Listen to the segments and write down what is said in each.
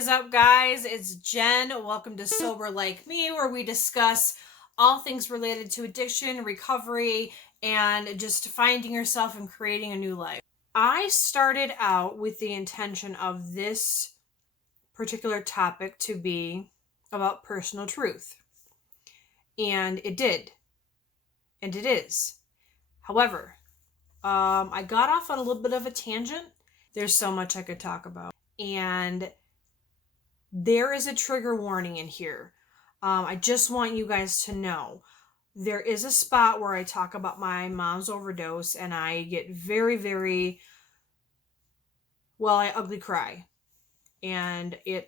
is up, guys? It's Jen. Welcome to Sober Like Me, where we discuss all things related to addiction, recovery, and just finding yourself and creating a new life. I started out with the intention of this particular topic to be about personal truth. And it did. And it is. However, I got off on a little bit of a tangent. There's so much I could talk about. And there is a trigger warning in here. I just want you guys to know there is a spot where I talk about my mom's overdose and I get very, very, I ugly cry. And I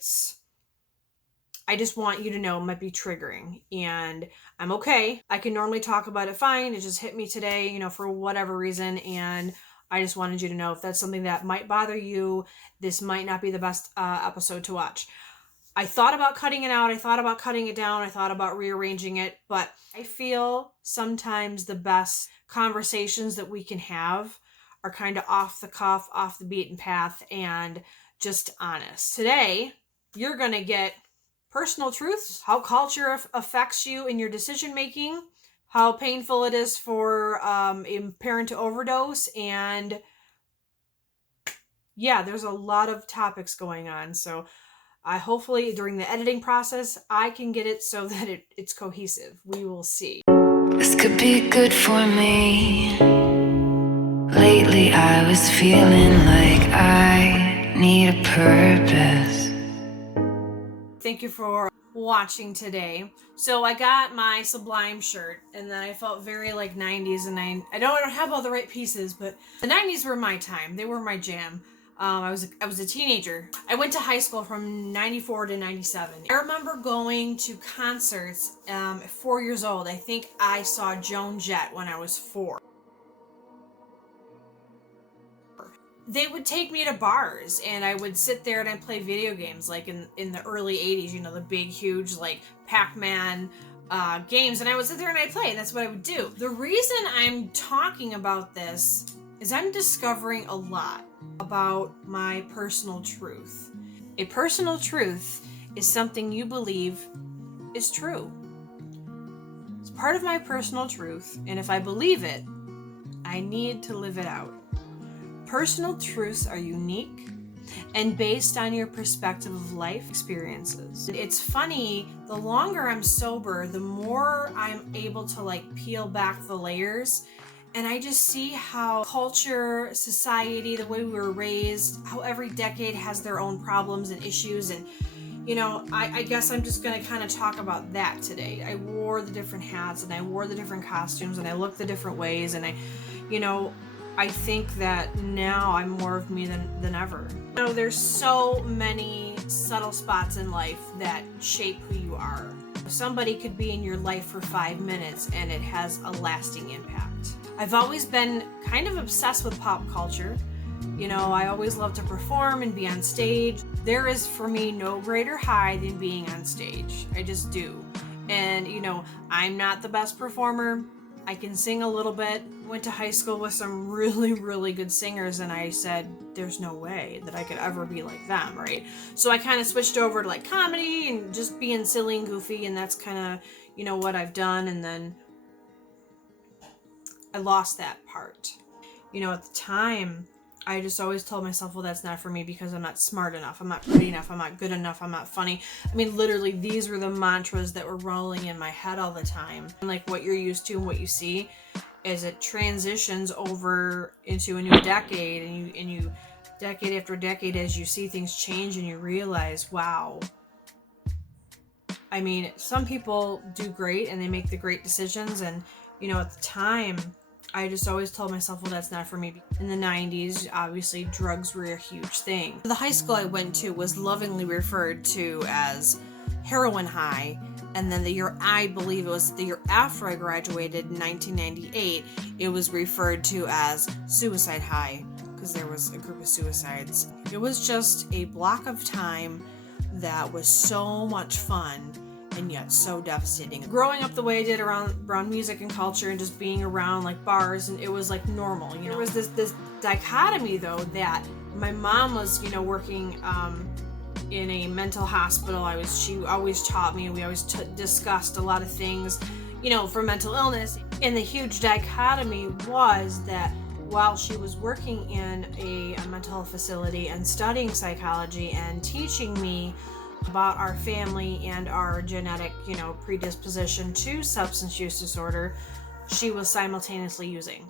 just want you to know it might be triggering. And I'm okay. I can normally talk about it fine. It just hit me today, for whatever reason. And I just wanted you to know if that's something that might bother you, this might not be the best episode to watch. I thought about cutting it out. I thought about cutting it down. I thought about rearranging it. But I feel sometimes the best conversations that we can have are kind of off the cuff, off the beaten path, and just honest. Today, you're going to get personal truths, how culture affects you in your decision making, how painful it is for a parent to overdose, and yeah, there's a lot of topics going on. So hopefully during the editing process, I can get it so that it's cohesive. We will see. This could be good for me. Lately I was feeling like I need a purpose. Thank you for watching today. So I got my Sublime shirt, and then I felt very 90s, and I don't have all the right pieces, but the 90s were my time. They were my jam. I was a teenager. I went to high school from 94 to 97. I remember going to concerts at 4 years old. I think I saw Joan Jett when I was 4. They would take me to bars, and I would sit there and I'd play video games in the early 80s, the big, huge Pac-Man games, and I would sit there and I'd play, and that's what I would do. The reason I'm talking about this is I'm discovering a lot about my personal truth. A personal truth is something you believe is true. It's part of my personal truth, and if I believe it, I need to live it out. Personal truths are unique and based on your perspective of life experiences. It's funny, the longer I'm sober, the more I'm able to peel back the layers, and I just see how culture, society, the way we were raised, how every decade has their own problems and issues, and I guess I'm just going to kind of talk about that today. I wore the different hats and I wore the different costumes and I looked the different ways, and I think that now I'm more of me than ever. There's so many subtle spots in life that shape who you are. Somebody could be in your life for 5 minutes and it has a lasting impact. I've always been kind of obsessed with pop culture. I always love to perform and be on stage. There is for me no greater high than being on stage. I just do. And I'm not the best performer. I can sing a little bit. Went to high school with some really, really good singers, and I said, there's no way that I could ever be like them, right? So I kind of switched over to comedy and just being silly and goofy, and that's kind of, what I've done, and then I lost that part. At the time, I just always told myself, well, that's not for me because I'm not smart enough, I'm not pretty enough, I'm not good enough, I'm not funny. Literally, these were the mantras that were rolling in my head all the time. And what you're used to and what you see as it transitions over into a new decade, and you decade after decade, as you see things change and you realize, wow. Some people do great and they make the great decisions, and at the time, I just always told myself, well, that's not for me. In the 90s, obviously, drugs were a huge thing. The high school I went to was lovingly referred to as heroin high, and then the year, I believe it was the year after I graduated in 1998, it was referred to as suicide high, because there was a group of suicides. It was just a block of time that was so much fun, and yet so devastating. Growing up the way I did around music and culture and just being around bars, and it was normal. There was this dichotomy though, that my mom was working in a mental hospital. She always taught me, we always discussed a lot of things, for mental illness. And the huge dichotomy was that while she was working in a mental health facility and studying psychology and teaching me about our family and our genetic, predisposition to substance use disorder, she was simultaneously using.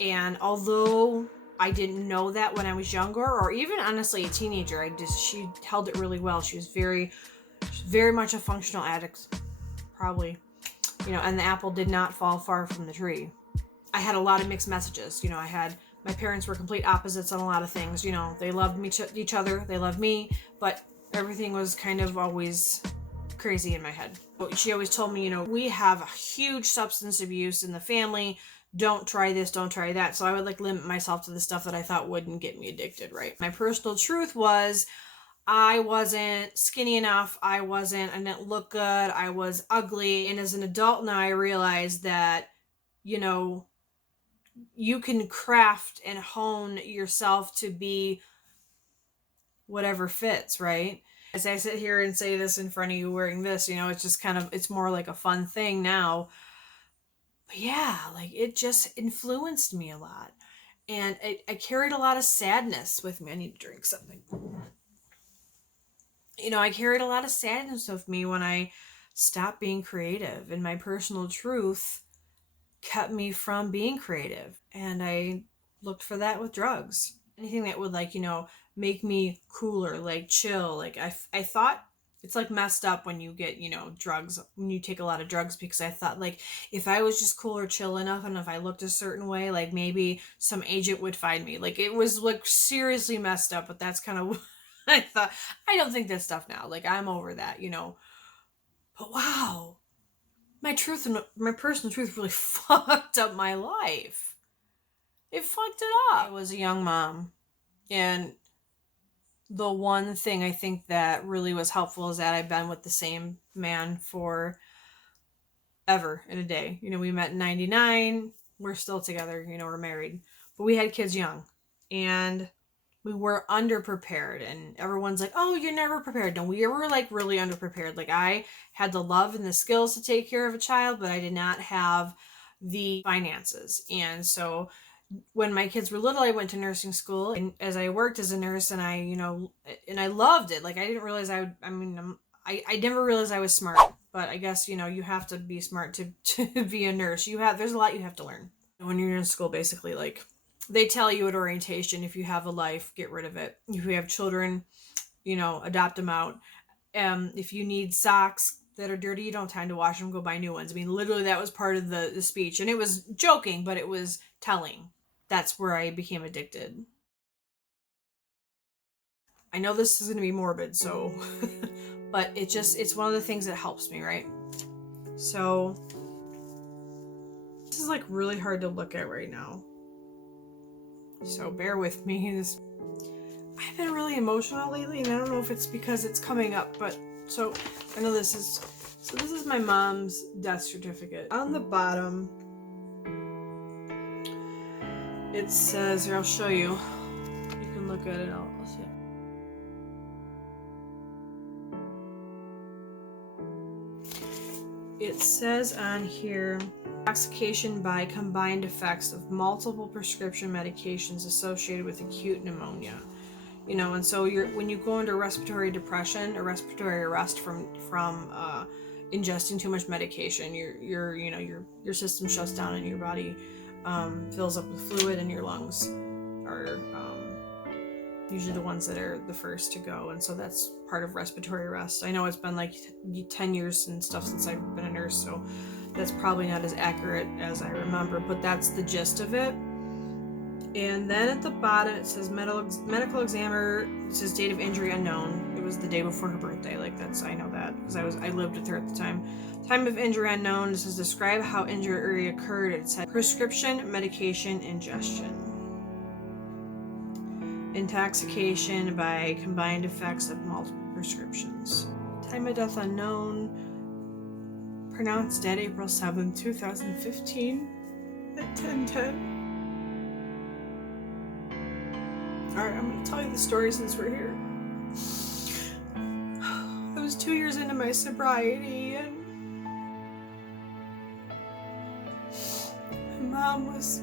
And although I didn't know that when I was younger, or even honestly a teenager, she held it really well. She was very, very much a functional addict, probably, and the apple did not fall far from the tree. I had a lot of mixed messages. My parents were complete opposites on a lot of things. They loved each other, they loved me, but everything was kind of always crazy in my head. She always told me, we have a huge substance abuse in the family. Don't try this, don't try that. So I would limit myself to the stuff that I thought wouldn't get me addicted, right? My personal truth was I wasn't skinny enough. I didn't look good. I was ugly. And as an adult now, I realized that, you can craft and hone yourself to be whatever fits, right? As I sit here and say this in front of you wearing this, it's just it's more like a fun thing now. But yeah, it just influenced me a lot. And I carried a lot of sadness with me. I need to drink something. I carried a lot of sadness with me when I stopped being creative. And my personal truth kept me from being creative. And I looked for that with drugs. Anything that would make me cooler, chill. I thought it's messed up when you get, drugs, when you take a lot of drugs, because I thought if I was just cool or chill enough and if I looked a certain way, maybe some agent would find me. It was seriously messed up, but that's kind of what I thought. I don't think that stuff now. I'm over that, But wow, my personal truth really fucked up my life. It fucked it up. I was a young mom, and the one thing I think that really was helpful is that I've been with the same man for ever and a day. We met in 99. We're still together, we're married. But we had kids young. And we were underprepared. And everyone's like, oh, you're never prepared. No, we were really underprepared. I had the love and the skills to take care of a child, but I did not have the finances. And so when my kids were little, I went to nursing school, and as I worked as a nurse, and I loved it. I didn't realize I never realized I was smart, but I guess, you have to be smart to be a nurse. There's a lot you have to learn when you're in school. Basically, they tell you at orientation, if you have a life, get rid of it. If you have children, adopt them out. If you need socks that are dirty, you don't have time to wash them, go buy new ones. Literally that was part of the speech, and it was joking, but it was telling. That's where I became addicted. I know this is going to be morbid, so, but it's one of the things that helps me, right? So, this is really hard to look at right now. So bear with me. I've been really emotional lately, and I don't know if it's because it's coming up, but so I know this is my mom's death certificate. On the bottom, it says, here, I'll show you. You can look at it. I'll see it. It says on here, intoxication by combined effects of multiple prescription medications associated with acute pneumonia. And so when you go into respiratory depression or respiratory arrest from ingesting too much medication, your system shuts down and your body fills up with fluid, and your lungs are usually the ones that are the first to go. And so that's part of respiratory arrest. I know it's been 10 years and stuff since I've been a nurse, so that's probably not as accurate as I remember, but that's the gist of it. And then at the bottom it says medical examiner. It says date of injury unknown. It was the day before her birthday. I know that because I lived with her at the time. Time of injury unknown. This says describe how injury occurred. It said prescription medication ingestion. Intoxication by combined effects of multiple prescriptions. Time of death unknown. Pronounced dead April 7th, 2015 at 10:10. Alright, I'm going to tell you the story since we're here. 2 years into my sobriety, and my mom was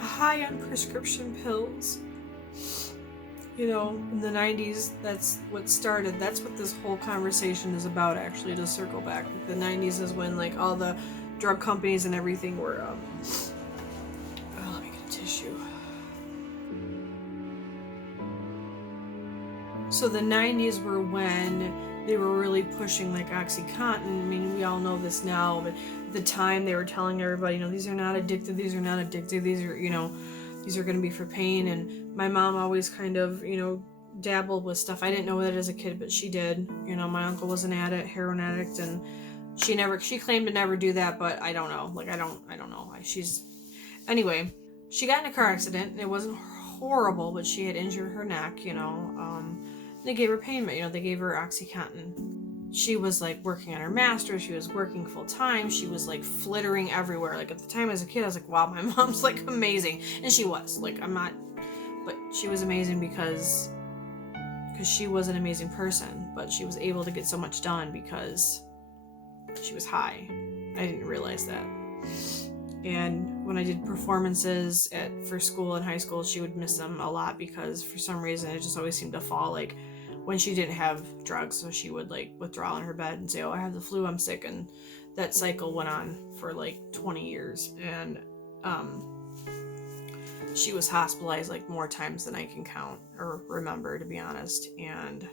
high on prescription pills. You know, in the 90s, that's what started. That's what this whole conversation is about, actually, to circle back. The 90s is when, like, all the drug companies and everything were, oh, let me get a tissue. So the 90s were when they were really pushing, like, OxyContin. I mean, we all know this now, but at the time they were telling everybody, you know, these are not addictive, these are not addictive, these are, you know, these are going to be for pain. And my mom always kind of, you know, dabbled with stuff. I didn't know that as a kid, but she did. You know, my uncle was an addict, heroin addict, and she claimed to never do that, but I don't know. Like, I don't know. Anyway, she got in a car accident, and it wasn't horrible, but she had injured her neck, you know. They gave her pain, you know, they gave her OxyContin. She was, like, working on her master's, she was working full time, she was, like, flittering everywhere. Like, at the time as a kid, I was like, wow, my mom's, like, amazing. And she was, like, but she was amazing because she was an amazing person, but she was able to get so much done because she was high. I didn't realize that. And when I did performances for school and high school, she would miss them a lot because for some reason it just always seemed to fall, like, when she didn't have drugs. So she would, like, withdraw in her bed and say, oh, I have the flu, I'm sick. And that cycle went on for, like, 20 years. And she was hospitalized, like, more times than I can count or remember, to be honest. And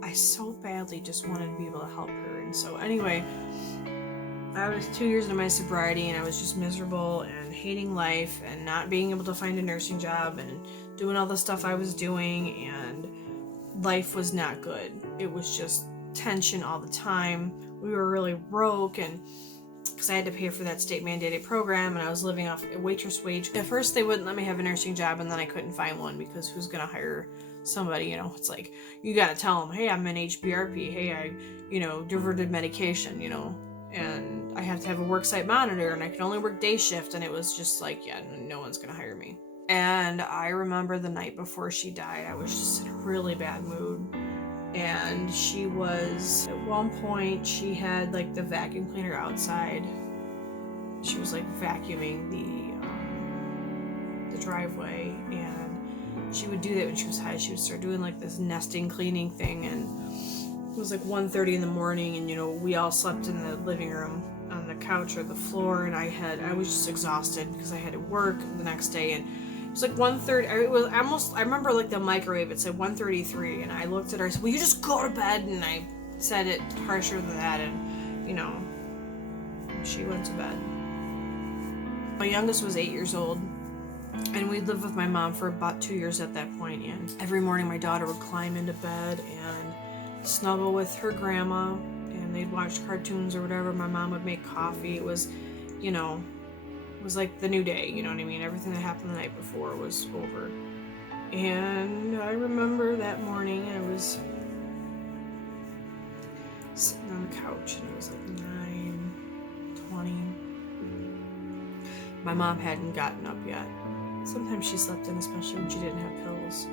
I so badly just wanted to be able to help her. And so anyway, I was 2 years into my sobriety, and I was just miserable and hating life and not being able to find a nursing job and doing all the stuff I was doing, and life was not good. It was just tension all the time. We were really broke, and because I had to pay for that state mandated program, and I was living off a waitress wage. At first they wouldn't let me have a nursing job, and then I couldn't find one because who's gonna hire somebody, you know? It's like, you gotta tell them, hey, I'm an HBRP, hey, I, you know, diverted medication, you know, and I have to have a worksite monitor, and I can only work day shift, and it was just like, yeah, no one's gonna hire me. And I remember the night before she died, I was just in a really bad mood. And she was, at one point, she had, like, the vacuum cleaner outside. She was, like, vacuuming the driveway, and she would do that when she was high. She would start doing, like, this nesting cleaning thing, and it was, like, 1:30 in the morning, and, you know, we all slept in the living room on the couch or the floor, and I was just exhausted because I had to work the next day, and it was like 1:30. It was almost, I remember, like, the microwave, it said 1:33, and I looked at her, I said, will you just go to bed? And I said it harsher than that, and, you know, she went to bed. My youngest was 8 years old, and we lived with my mom for about 2 years at that point, and every morning my daughter would climb into bed and snuggle with her grandma, and they'd watch cartoons or whatever. My mom would make coffee. It was, you know, it was like the new day, you know what I mean? Everything that happened the night before was over. And I remember that morning I was sitting on the couch, and it was like 9:20. My mom hadn't gotten up yet. Sometimes she slept in, especially when she didn't have pills.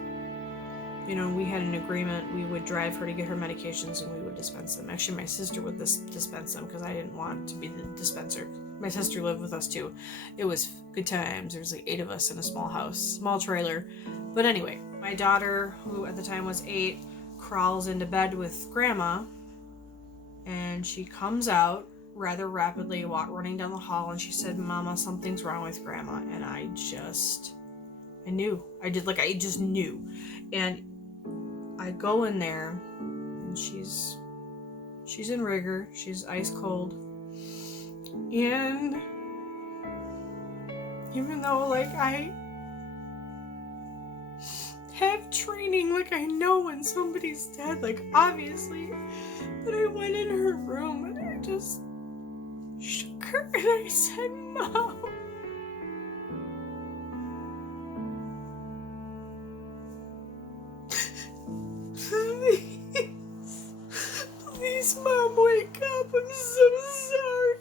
You know, we had an agreement. We would drive her to get her medications, and we would dispense them. Actually, my sister would dispense them because I didn't want to be the dispenser. My sister lived with us too. It was good times. There was like 8 of us in a small house, small trailer. But anyway, my daughter, who at the time was 8, crawls into bed with grandma, and she comes out rather rapidly, running down the hall, and she said, Mama, something's wrong with grandma. And I knew. I just knew. And I go in there, and she's in rigor. She's ice cold. And even though, like, I have training, like, I know when somebody's dead, like, obviously, but I went in her room and I just shook her and I said, Mom, please, Mom, wake up. I'm so sorry.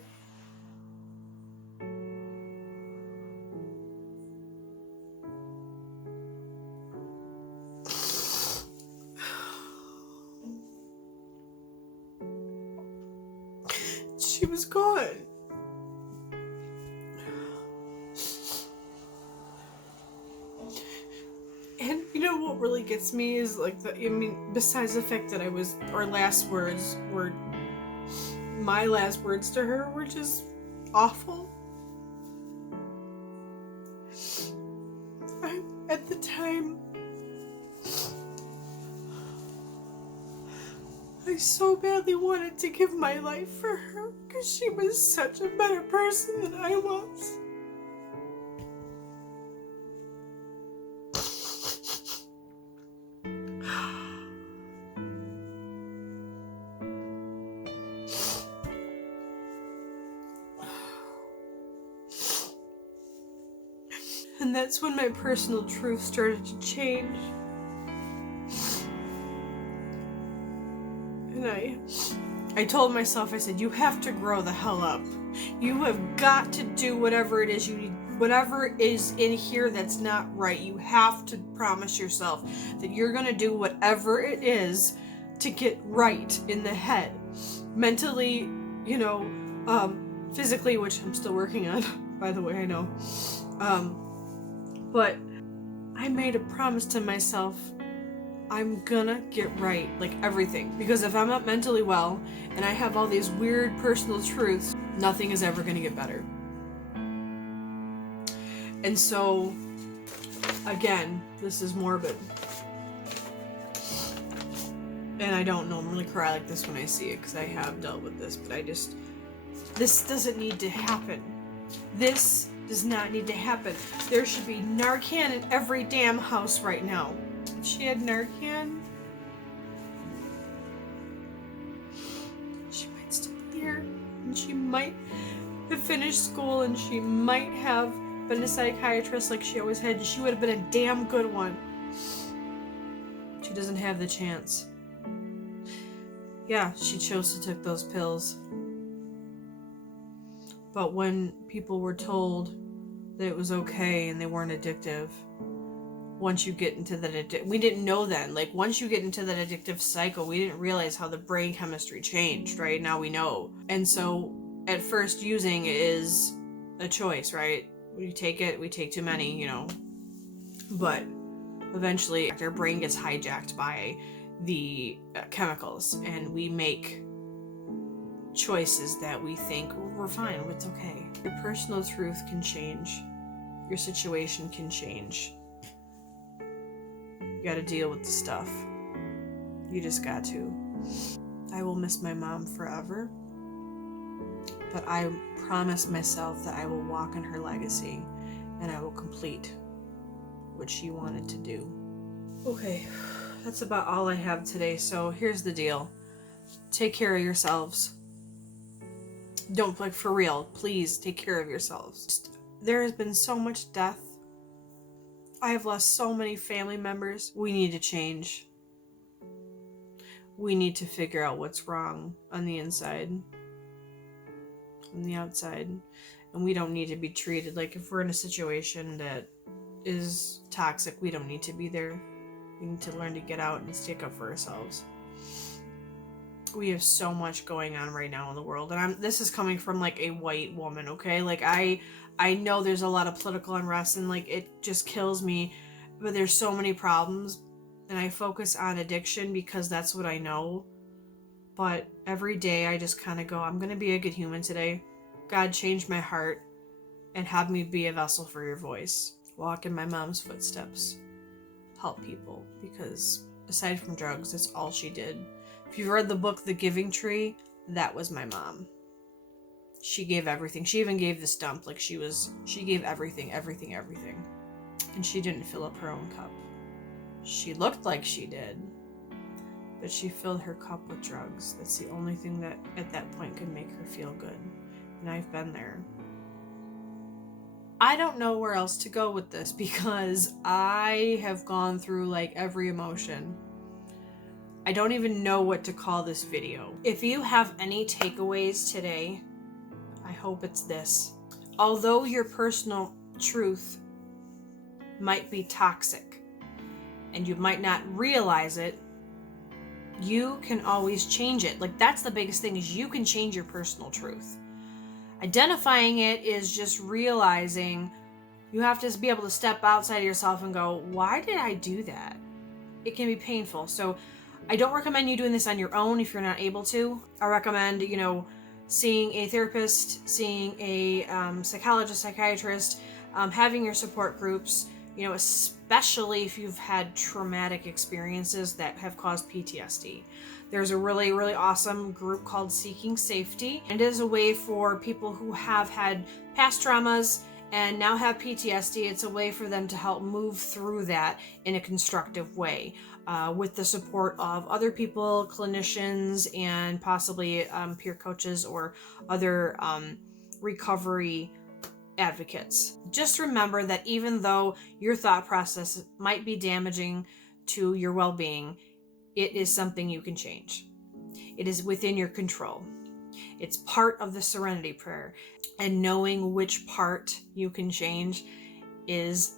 she was gone. And you know what really gets me is like besides the fact that my last words to her were just awful. At the time, I so badly wanted to give my life for her because she was such a better person than I was. And that's when my personal truth started to change. And I told myself, I said, you have to grow the hell up. You have got to do whatever it is you need, whatever is in here that's not right. You have to promise yourself that you're going to do whatever it is to get right in the head. Mentally, physically, which I'm still working on, by the way, I know. But I made a promise to myself, I'm gonna get right, like everything. Because if I'm not mentally well, and I have all these weird personal truths, nothing is ever gonna get better. And so, again, this is morbid. And I don't normally cry like this when I see it, because I have dealt with this, but this doesn't need to happen. This does not need to happen. There should be Narcan in every damn house right now. If she had Narcan, she might still be here, and she might have finished school, and she might have been a psychiatrist like she always had. She would have been a damn good one. She doesn't have the chance. Yeah, she chose to take those pills. But when people were told that it was okay and they weren't addictive, once you get into that we didn't know then. Like, once you get into that addictive cycle, we didn't realize how the brain chemistry changed, right? Now we know. And so, at first, using is a choice, right? We take it, we take too many, But eventually, our brain gets hijacked by the chemicals, and we make choices that we think, well, we're fine, it's okay. Your personal truth can change. Your situation can change. You gotta deal with the stuff. You just got to. I will miss my mom forever, but I promise myself that I will walk in her legacy and I will complete what she wanted to do. Okay, that's about all I have today, so here's the deal. Take care of yourselves. Don't, like, for real, please take care of yourselves. There has been so much death. I have lost so many family members. We need to change. We need to figure out what's wrong on the inside, on the outside. And we don't need to be treated like, if we're in a situation that is toxic, we don't need to be there. We need to learn to get out and stick up for ourselves. We have so much going on right now in the world, and this is coming from like a white woman, okay? Like, I know there's a lot of political unrest, and like, it just kills me, but there's so many problems, and I focus on addiction because that's what I know. But every day I just kind of go, I'm gonna be a good human today. God, change my heart and have me be a vessel for your voice. Walk in my mom's footsteps. Help people, because aside from drugs, that's all she did. If you've read the book The Giving Tree, that was my mom. She gave everything. She even gave the stump. Like, she gave everything. And she didn't fill up her own cup. She looked like she did, but she filled her cup with drugs. That's the only thing that at that point could make her feel good. And I've been there. I don't know where else to go with this, because I have gone through like every emotion. I don't even know what to call this video. If you have any takeaways today, I hope it's this. Although your personal truth might be toxic and you might not realize it, You can always change it. Like, that's the biggest thing, is you can change your personal truth. Identifying it is just realizing you have to be able to step outside of yourself and go, why did I do that? It can be painful. So I don't recommend you doing this on your own if you're not able to. I recommend, seeing a therapist, seeing a psychologist, psychiatrist, having your support groups, especially if you've had traumatic experiences that have caused PTSD. There's a really, really awesome group called Seeking Safety, and it is a way for people who have had past traumas and now have PTSD. It's a way for them to help move through that in a constructive way, with the support of other people, clinicians, and possibly peer coaches or other recovery advocates. Just remember that even though your thought process might be damaging to your well-being, it is something you can change. It is within your control. It's part of the serenity prayer. And knowing which part you can change is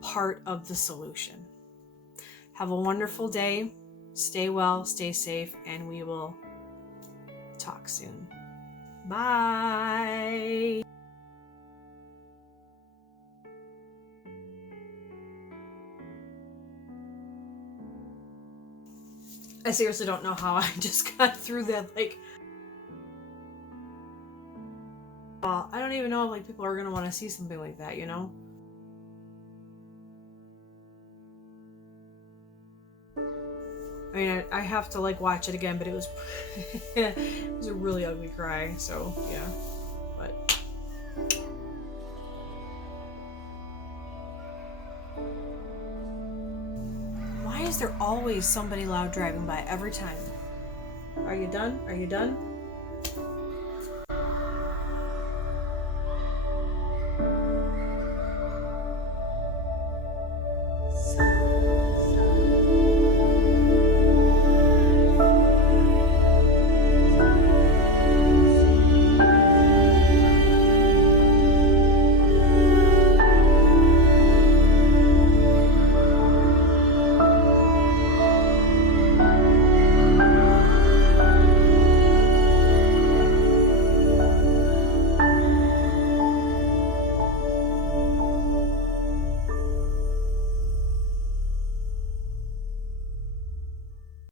part of the solution. Have a wonderful day. Stay well, stay safe, and we will talk soon. Bye. I seriously don't know how I just got through that. I don't even know if people are gonna want to see something like that, I mean, I have to watch it again, but it was it was a really ugly cry. So yeah, but why is there always somebody loud driving by every time? Are you done? Are you done?